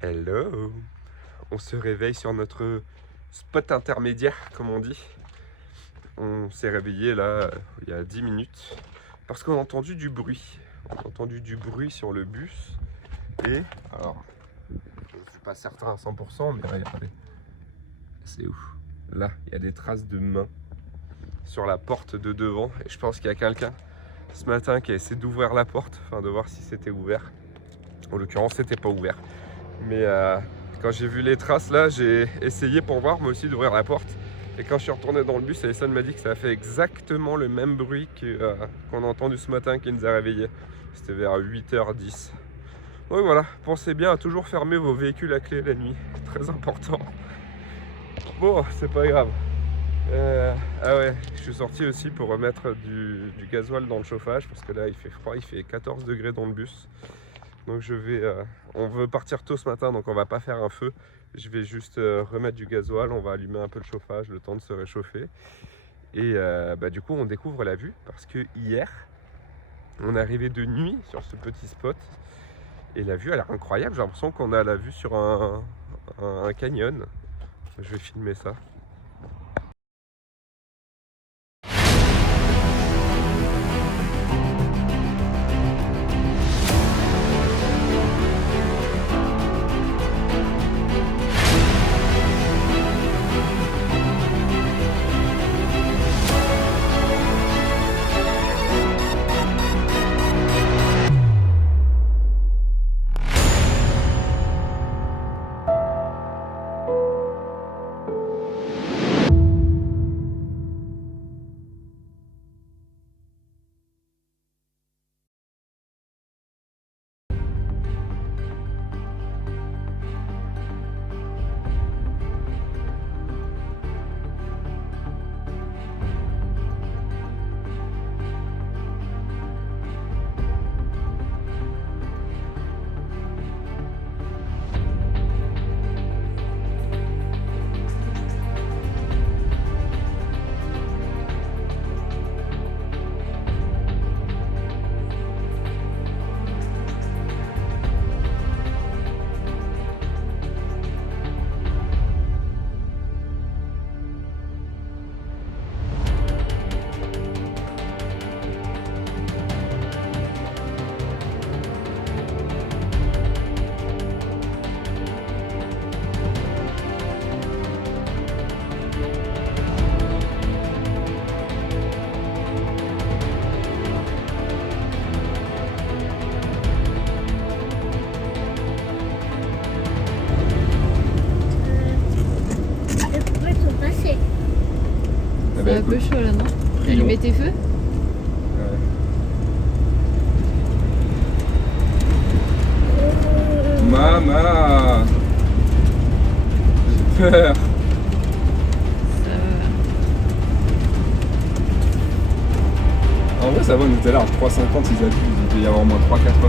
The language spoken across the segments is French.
Hello! On se réveille sur notre spot intermédiaire, comme on dit. On s'est réveillé là, il y a 10 minutes, parce qu'on a entendu du bruit. On a entendu du bruit sur le bus. Et, alors, je ne suis pas certain à 100%, mais regardez. C'est ouf. Là, il y a des traces de mains sur la porte de devant. Et je pense qu'il y a quelqu'un ce matin qui a essayé d'ouvrir la porte, enfin de voir si c'était ouvert. En l'occurrence, c'était pas ouvert. Mais quand j'ai vu les traces là, j'ai essayé pour voir moi aussi d'ouvrir la porte. Et quand je suis retourné dans le bus, Alison m'a dit que ça a fait exactement le même bruit qu'on a entendu ce matin qui nous a réveillés. C'était vers 8h10. Donc voilà, pensez bien à toujours fermer vos véhicules à clé la nuit. Très important. Bon, c'est pas grave. Ah ouais, je suis sorti aussi pour remettre du gasoil dans le chauffage parce que là il fait froid, il fait 14 degrés dans le bus. Donc on veut partir tôt ce matin, donc on va pas faire un feu. Je vais juste remettre du gasoil, on va allumer un peu le chauffage, le temps de se réchauffer. Et du coup on découvre la vue parce que hier, on est arrivé de nuit sur ce petit spot. Et la vue a l'air incroyable, j'ai l'impression qu'on a la vue sur un canyon. Je vais filmer ça. C'est un peu chaud là, non? Allumer tes feux? Maman, j'ai peur. Ça va. En vrai ça va, nous tout à l'heure à 3,50 ils abusent, il peut y avoir au moins 3,80.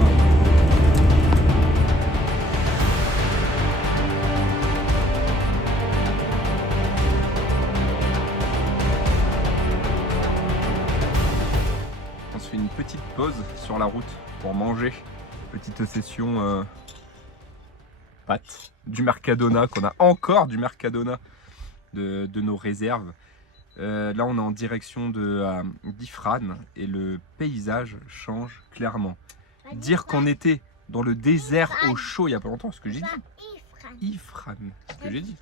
On se fait une petite pause sur la route pour manger. Petite session pâtes, du Mercadona, qu'on a encore du Mercadona de nos réserves. Là on est en direction d'Ifrane et le paysage change clairement. Dire qu'on était dans le désert au chaud il n'y a pas longtemps, ce que j'ai dit. Ifrane, ce que j'ai dit.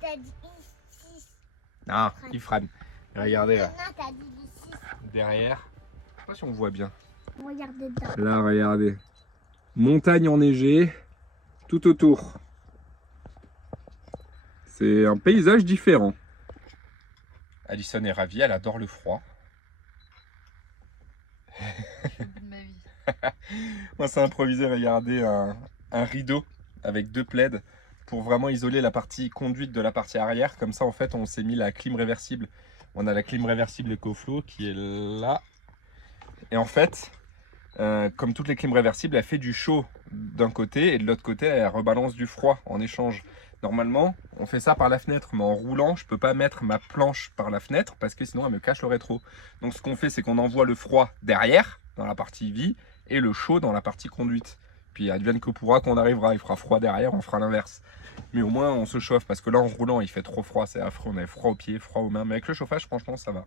Ah, Ifrane. Regardez là. Derrière. Je sais pas si on voit bien. Regardez dedans. Là, regardez. Montagne enneigée, tout autour. C'est un paysage différent. Alison est ravie, elle adore le froid. De ma vie. Moi, c'est improvisé, regardez, un rideau avec 2 plaids pour vraiment isoler la partie conduite de la partie arrière. Comme ça, en fait, on s'est mis la clim réversible. On a la clim réversible EcoFlow qui est là. Et en fait, comme toutes les clims réversibles, elle fait du chaud d'un côté et de l'autre côté, elle rebalance du froid en échange. Normalement, on fait ça par la fenêtre, mais en roulant, je ne peux pas mettre ma planche par la fenêtre parce que sinon, elle me cache le rétro. Donc, ce qu'on fait, c'est qu'on envoie le froid derrière, dans la partie vie, et le chaud dans la partie conduite. puis advienne que pourra qu'on arrivera. Il fera froid derrière, on fera l'inverse. Mais au moins on se chauffe parce que là en roulant il fait trop froid, c'est affreux, on a froid aux pieds, froid aux mains. Mais avec le chauffage franchement ça va.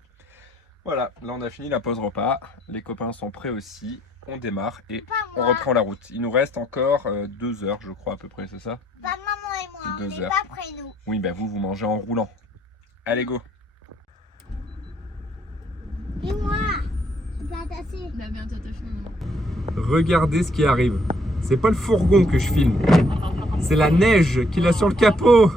Voilà, là on a fini la pause repas, les copains sont prêts aussi, on démarre et on reprend la route. Il nous reste encore 2 heures je crois à peu près, c'est ça? Pas maman et moi, 2 on n'est heures. pas près nous. Oui, ben vous mangez en roulant. Allez go. Et moi, je vais attacher. La merde, t'attaches. Regardez ce qui arrive. C'est pas le fourgon que je filme, c'est la neige qu'il a sur le capot.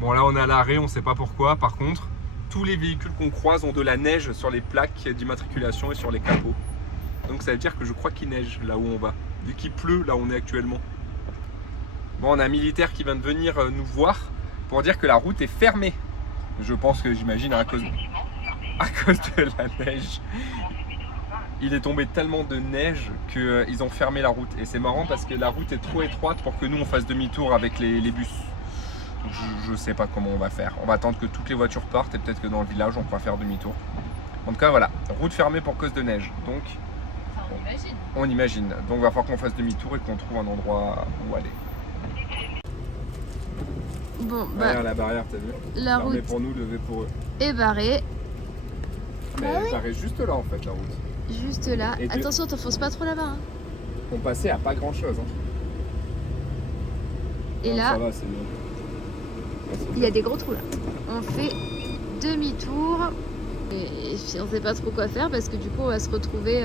Bon là on est à l'arrêt, on sait pas pourquoi. Par contre, tous les véhicules qu'on croise ont de la neige sur les plaques d'immatriculation et sur les capots. Donc ça veut dire que je crois qu'il neige là où on va, vu qu'il pleut là où on est actuellement. Bon, on a un militaire qui vient de venir nous voir pour dire que la route est fermée. Je pense que j'imagine à cause de la neige. Il est tombé tellement de neige qu'ils ont fermé la route. Et c'est marrant parce que la route est trop étroite pour que nous on fasse demi-tour avec les bus. Je sais pas comment on va faire. On va attendre que toutes les voitures partent et peut-être que dans le village on pourra faire demi-tour. En tout cas voilà, route fermée pour cause de neige. Donc Enfin, on imagine. on imagine. Donc il va falloir qu'on fasse demi-tour et qu'on trouve un endroit où aller. Bon, Derrière la barrière, t'as vu? la Fermée route pour nous, levée pour eux. est barrée. Mais elle paraît juste là en fait la route. Juste là. Et Attention, t'enfonces pas trop là-bas. Hein. On passait à pas grand chose. Hein. Et Non, là, ça va, c'est bon. Ouais, c'est il y a des gros trous là. On fait demi-tour. Et puis on sait pas trop quoi faire parce que du coup on va se retrouver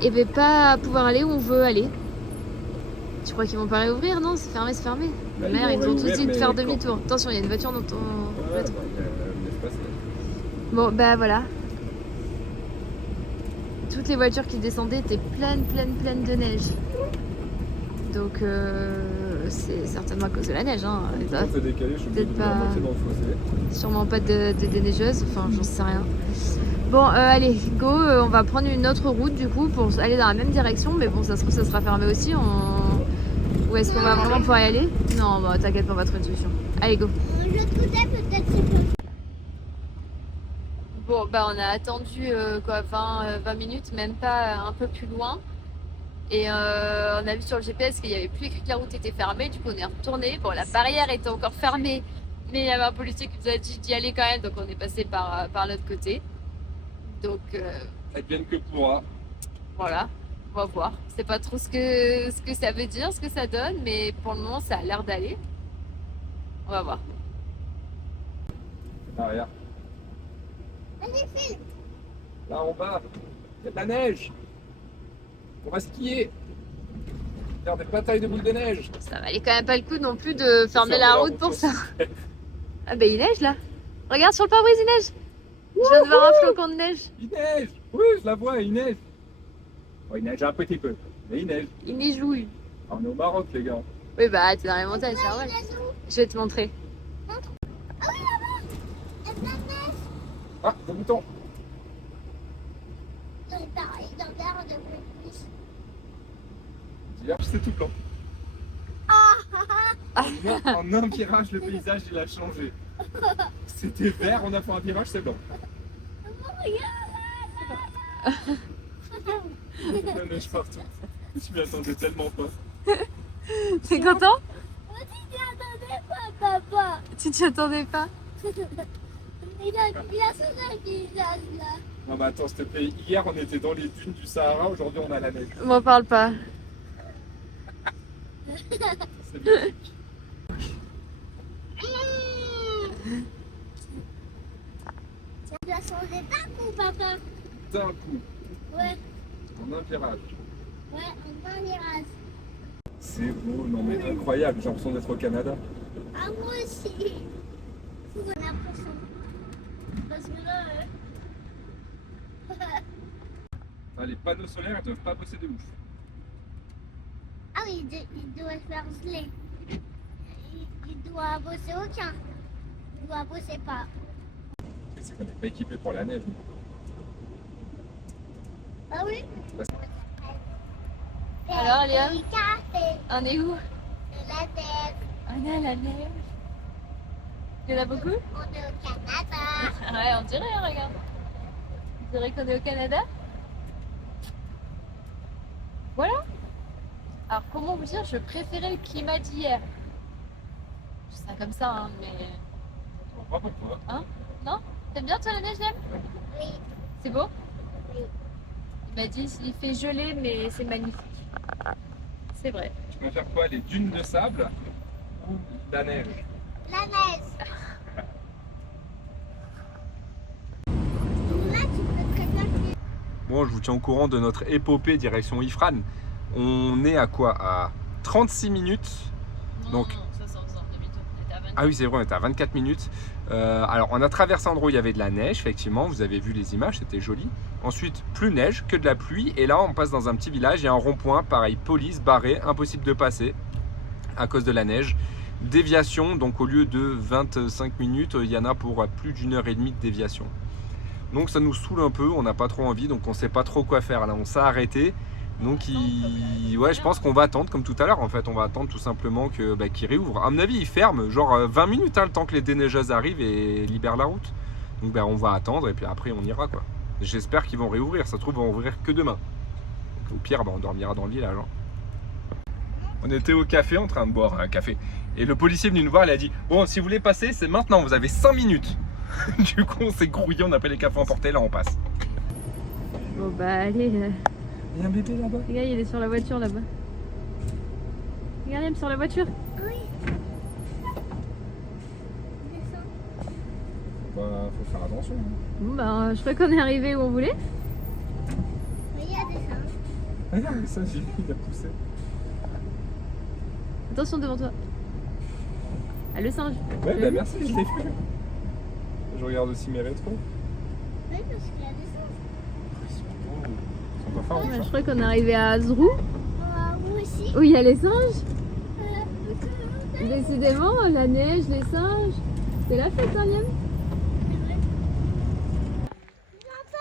et ben pas pouvoir aller où on veut aller. Tu crois qu'ils vont pas réouvrir? Non, c'est fermé, c'est fermé. Bah, Merde, ils vont ont tous réouvrir, dit de mais faire quand- demi-tour. Attention, il y a une voiture dans ton Ouais, rétro. bah, l'espace, là. Bon, bah voilà. Toutes les voitures qui descendaient étaient pleines de neige. Donc c'est certainement à cause de la neige. Hein. Et ça, Quand c'est décalé, je suis obligé de peut-être mettre la pas- moitié dans le fossé. sûrement pas de déneigeuse, enfin j'en sais rien. Bon, allez, go, on va prendre une autre route du coup pour aller dans la même direction, mais bon, ça se trouve, ça sera fermé aussi. Ou est-ce qu'on va vraiment pouvoir y aller? Non, bah t'inquiète, on va trouver une solution. Allez, go. Je trouvais peut-être c'est possible. Bon, bah on a attendu quoi, 20 minutes, même pas un peu plus loin. Et on a vu sur le GPS qu'il n'y avait plus écrit que la route était fermée, du coup on est retourné. Bon, la barrière était encore fermée, mais il y avait un policier qui nous a dit d'y aller quand même, donc on est passé par l'autre côté. Donc Advienne que pourra. voilà, on va voir. Je sais pas trop ce que ça veut dire, ce que ça donne, mais pour le moment ça a l'air d'aller. On va voir. Derrière. Allez, file. Là en bas, il y a de la neige. On va skier. Faire des batailles de boules de neige. Ça valait quand même pas le coup non plus de fermer la route pour ça. Ah bah il neige là. Regarde sur le pare-brise, il neige. Je viens de voir un flocon de neige. Il neige. Oui, je la vois, il neige. Bon, il neige un petit peu, mais il neige. Il neigeouille. On est au Maroc, les gars. Oui bah t'es dans les montagnes, c'est normal. Je vais te montrer. Ah oui, là-bas. Il y a plein de neige. Ah, le bouton. J'ai parlé d'un verre de plus. Hier, c'est tout blanc. Ah, En un virage, le paysage, il a changé. C'était vert, on a fait un virage, c'est blanc. La neige partout. Je m'y attendais tellement pas. T'es content? on dit qu'il attendait pas, papa. Tu t'y attendais pas? Il a son visage là. Non, mais attends, s'il te plaît. Hier, on était dans les dunes du Sahara. Aujourd'hui, on a la neige. M'en parle pas. C'est magnifique. Ça doit changer d'un coup, papa. D'un coup, Ouais, en un virage. ouais, on va en virage. C'est beau, non mais incroyable. J'ai l'impression d'être au Canada. Ah, moi aussi. J'ai l'impression. Parce que là, Ah, les panneaux solaires, ils doivent pas bosser de ouf. ah oui, il doit faire geler. Il doit bosser aucun. Il doit bosser pas. C'est qu'on n'est pas équipé pour la neige. Ah oui? Parce- Alors, Léa? Le café, On est où? la tête. On est à la neige. Il y en a beaucoup? On est au Canada. Ouais, on dirait, hein, regarde. On dirait qu'on est au Canada. Alors, comment vous dire, je préférais le climat d'hier. Je dis ça comme ça, hein, mais. Bravo toi. Hein? Non? T'aimes bien toi la neige, Lem? Oui. C'est beau? Oui. Il m'a dit il fait gelé, mais c'est magnifique. C'est vrai. Tu préfères quoi, les dunes de sable ou la neige? La neige. Là, tu peux très bien cuire. Bon, je vous tiens au courant de notre épopée direction Ifran. On est à quoi? À 36 minutes. Donc- Non, ça c'est en faisant demi-tour. On était à 24. Ah oui, c'est vrai, on était à 24 minutes. Alors, on a traversé un endroit où il y avait de la neige, effectivement. Vous avez vu les images, c'était joli. Ensuite, plus neige, que de la pluie. Et là, on passe dans un petit village. Il y a un rond-point, pareil, police, barré, impossible de passer à cause de la neige. Déviation, donc au lieu de 25 minutes, il y en a pour plus d'une heure et demie de déviation. Donc ça nous saoule un peu, on n'a pas trop envie, donc on sait pas trop quoi faire. Là, on s'est arrêté. Donc ouais, je pense qu'on va attendre comme tout à l'heure en fait. On va attendre tout simplement qu'il réouvre. À mon avis, il ferme genre 20 minutes le temps que les déneigeuses arrivent et libèrent la route. Donc on va attendre et puis après on ira quoi. J'espère qu'ils vont réouvrir. Ça se trouve, ils vont ouvrir que demain. Donc, au pire, on dormira dans le village. On était au café en train de boire un café. Et le policier est venu nous voir, il a dit bon, si vous voulez passer, c'est maintenant, vous avez 5 minutes. Du coup, on s'est grouillé, on a pris les cafés emportés, là on passe. Bon bah allez. Il y a un bébé là-bas. Regarde, il est sur la voiture là-bas. Regarde, il est sur la voiture. Oui. Descends. Faut faire attention. Bon bah je crois qu'on est arrivé où on voulait. Oui, il y a des singes. Regarde ça, j'ai vu, il a poussé. Attention devant toi. Ah le singe. Ouais, bah merci, je l'ai fait. Je regarde aussi mes rétros. Oui, parce qu'il y a des singes. Ils sont beaux. Ils sont pas forts, Ouais, je ça. crois qu'on est arrivé à Azrou, Moi aussi. où il y a les singes. C'est Décidément, la neige, les singes. C'est la fête, hein, Liam?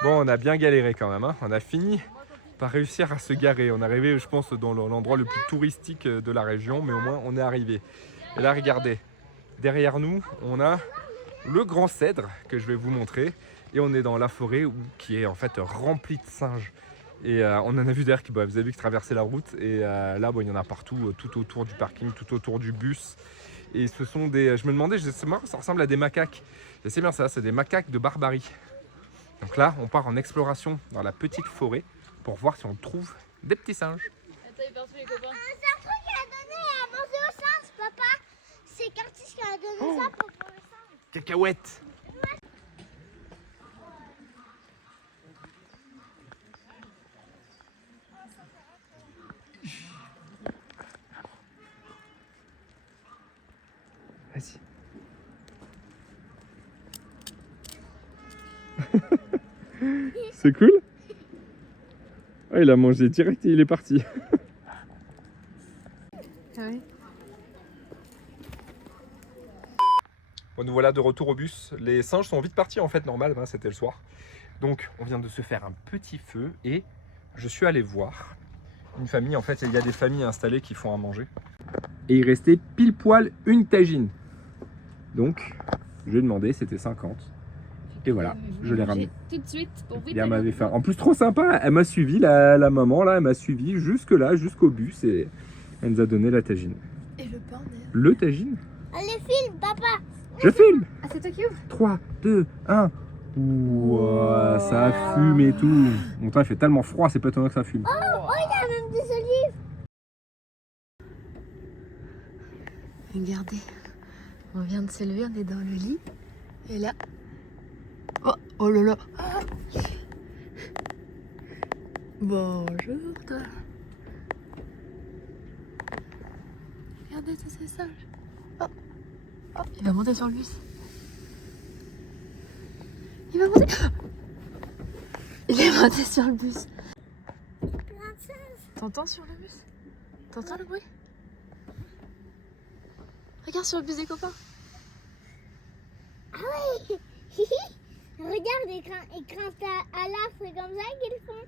Bon, on a bien galéré quand même, hein. On a fini par réussir à se garer. On est arrivé, je pense, dans l'endroit le plus touristique de la région, mais au moins on est arrivé. Et là, regardez, derrière nous, on a le grand cèdre que je vais vous montrer. Et on est dans la forêt qui est en fait remplie de singes. Et on en a vu d'ailleurs qui, vous avez vu, qui traversaient la route. Et là, il y en a partout, tout autour du parking, tout autour du bus. Et ce sont des. Je me demandais, c'est marrant, ça ressemble à des macaques. Et c'est bien ça, c'est des macaques de Barbarie. Donc là, on part en exploration dans la petite forêt pour voir si on trouve des petits singes. Attends, il part tous les copains. un truc qu'il a donné à manger aux singes, papa. C'est Curtis qui a donné ça pour les singes. Cacahuètes. Vas-y. C'est cool. Ah, il a mangé direct et il est parti. Ah ouais. Bon, nous voilà de retour au bus. Les singes sont vite partis en fait, normal, hein, c'était le soir. Donc on vient de se faire un petit feu et je suis allé voir une famille. En fait, il y a des familles installées qui font à manger. Et il restait pile poil une tagine. Donc je lui ai demandé, c'était 50. Et voilà, je l'ai ramené. Tout de suite pour vous. Et elle m'avait fait. En plus, trop sympa, elle m'a suivi, la maman là, elle m'a suivi jusque là, jusqu'au bus et elle nous a donné la tagine. Et le pain d'ailleurs. Le tagine? Allez, filme, papa. Je filme! Ah, c'est toi qui ouvre? 3, 2, 1. Ouah, ça fume et tout. Mon temps il fait tellement froid, c'est pas étonnant que ça fume. Il y a même des olives. Regardez, on vient de se lever, on est dans le lit. Et là. Oh, oh là là. Ah. Bonjour toi. Regardez tous ces singes. Oh. Oh, il va monter sur le bus. Il va monter. Il est monté sur le bus. T'entends sur le bus? T'entends le bruit? Regarde sur le bus des copains. Regarde, ils grimpent à l'arbre, c'est comme ça qu'ils font.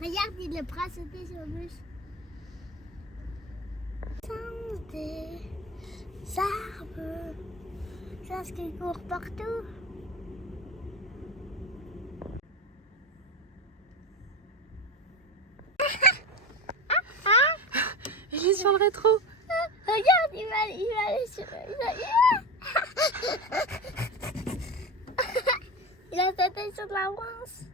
Regarde, il le bras sauter sur le bus. Sans des arbres, sans qui courent partout. sur le rétro. Regarde, il va aller sur... Il a sa tête sur de la branche.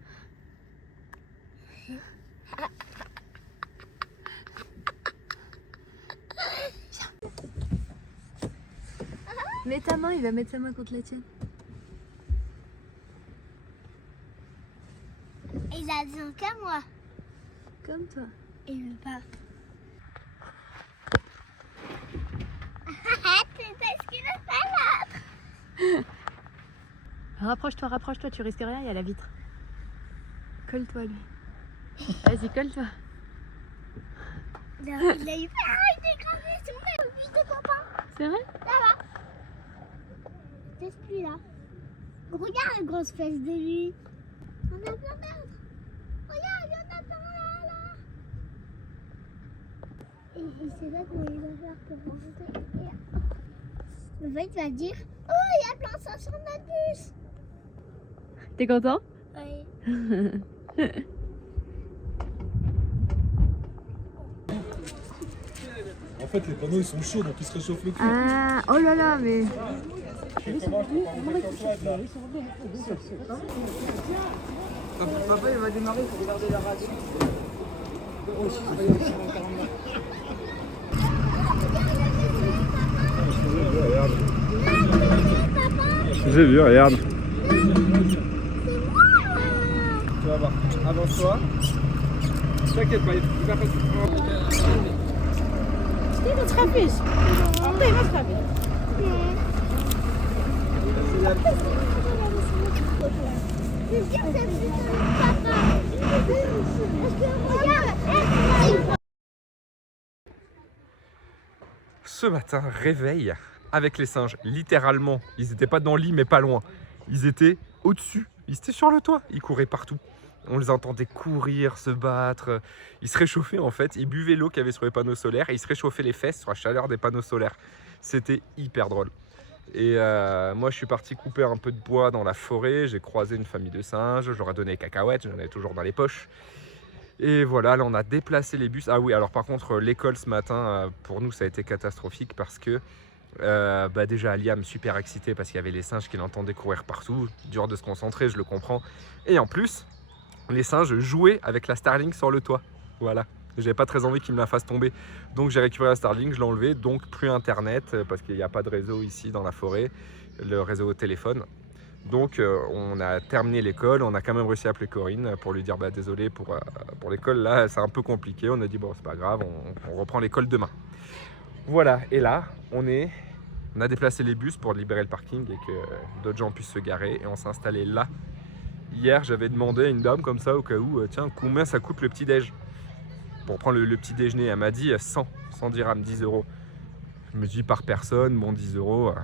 Mets ta main, il va mettre sa main contre la tienne. Il a des ans qu'à moi. Comme toi. Il veut pas. C'est parce qu'il veut pas l'autre. Rapproche-toi, tu risques rien, il y a la vitre. Colle-toi lui. Vas-y, colle-toi. Non, il a eu peur, il est écrasé, c'est mon fils de copain. C'est vrai? C'est celui-là. Regarde la grosse fesse de lui. On a plein d'autres. Regarde, il y en a plein là. Et c'est là qu'on va faire pour monter. En fait, il va dire, oh, il y a plein de ça sur notre bus. T'es content? Oui. En fait, les panneaux ils sont chauds donc ils se réchauffent le cul. Ah, oh là là, mais. Papa il va démarrer, il faut regarder la radio. J'ai vu, regarde. Tu vas voir. Avance-toi. T'inquiète pas, il va passer. C'est sûr que c'est plus papa. Parce que regarde, Ce matin, réveil avec les singes. Littéralement, ils n'étaient pas dans le lit mais pas loin. Ils étaient au-dessus, ils étaient sur le toit, ils couraient partout. On les entendait courir, se battre. Ils se réchauffaient en fait, ils buvaient l'eau qu'il y avait sur les panneaux solaires et ils se réchauffaient les fesses sur la chaleur des panneaux solaires. C'était hyper drôle. Et moi je suis parti couper un peu de bois dans la forêt, j'ai croisé une famille de singes, je leur ai donné des cacahuètes, j'en avais toujours dans les poches. Et voilà, là on a déplacé les bus. Ah oui, alors par contre l'école ce matin, pour nous ça a été catastrophique parce que déjà Liam super excité parce qu'il y avait les singes qui l'entendaient courir partout, dur de se concentrer, je le comprends. Et en plus, les singes jouaient avec la Starlink sur le toit, voilà. J'avais pas très envie qu'ils me la fassent tomber, donc j'ai récupéré la Starlink, je l'ai enlevée, donc plus internet parce qu'il n'y a pas de réseau ici dans la forêt, le réseau au téléphone. Donc on a terminé l'école, on a quand même réussi à appeler Corinne pour lui dire désolé pour l'école, là c'est un peu compliqué, on a dit bon c'est pas grave, on reprend l'école demain. Voilà, et là on a déplacé les bus pour libérer le parking et que d'autres gens puissent se garer et on s'est installé là. Hier j'avais demandé à une dame comme ça au cas où, tiens combien ça coûte le petit déj pour prendre le petit déjeuner, elle m'a dit 100 dirhams, 10 €. Je me dis par personne, bon 10 €,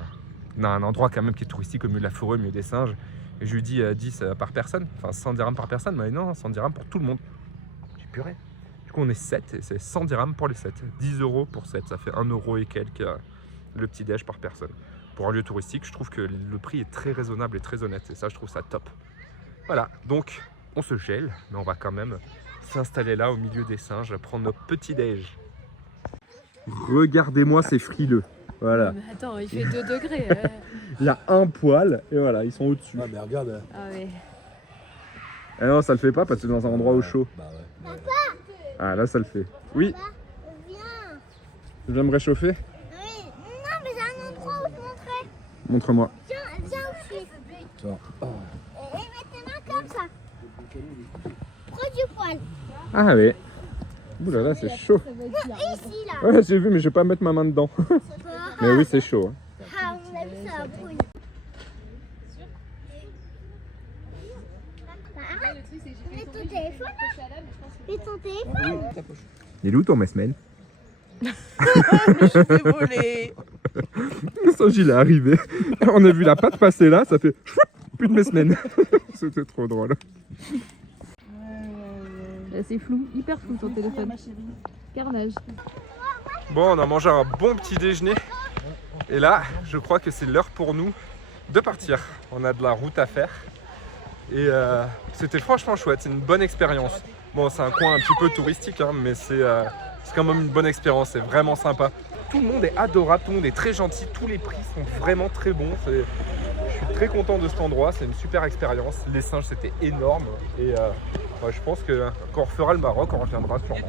on a un endroit quand même qui est touristique au milieu de la forêt, au milieu des singes. Et je lui dis 10 par personne, enfin 100 dirhams par personne, mais non, 100 dirhams pour tout le monde. J'ai purée. Du coup on est 7 et c'est 100 dirhams pour les 7. 10 € pour 7, ça fait 1 € et quelques le petit déj par personne. Pour un lieu touristique, je trouve que le prix est très raisonnable et très honnête et ça je trouve ça top. Voilà, donc on se gèle, mais on va quand même s'installer là au milieu des singes, prendre notre petit déj. Regardez-moi ces frileux. Voilà. Mais attends, il fait 2 degrés. Il y a un poil et voilà, ils sont au-dessus. Ah mais regarde. Ah ouais. Ah non, ça le fait pas parce que c'est dans un endroit au chaud. Bah ouais. Ah là, ça le fait. Oui, viens. tu viens me réchauffer? Oui. Non, mais j'ai un endroit où te montrer. Montre-moi. Viens où je suis. Tiens. Et mets tes mains comme ça. Prends du poil. Ah oui. Ouh là là, c'est chaud. Non, ici, là. Ouais, j'ai vu, mais je vais pas mettre ma main dedans. Mais oui, c'est chaud. Ah, on a vu ça brûle. Mets ton téléphone là. Mets ton téléphone. Il est où ton mesmen? Je vais voler. Le singe, il est arrivé. On a vu la patte passer là, ça fait plus de mesmen. C'était trop drôle. Là c'est flou, hyper flou ton téléphone. Carnage. Bon, on a mangé un bon petit déjeuner. Et là, je crois que c'est l'heure pour nous de partir. On a de la route à faire. Et c'était franchement chouette, c'est une bonne expérience. Bon, c'est un coin un petit peu touristique, hein, mais c'est quand même une bonne expérience, c'est vraiment sympa. Tout le monde est adorable, tout le monde est très gentil, tous les prix sont vraiment très bons. Je suis très content de cet endroit, c'est une super expérience. Les singes, c'était énorme et je pense que quand on refera le Maroc, on reviendra sûrement.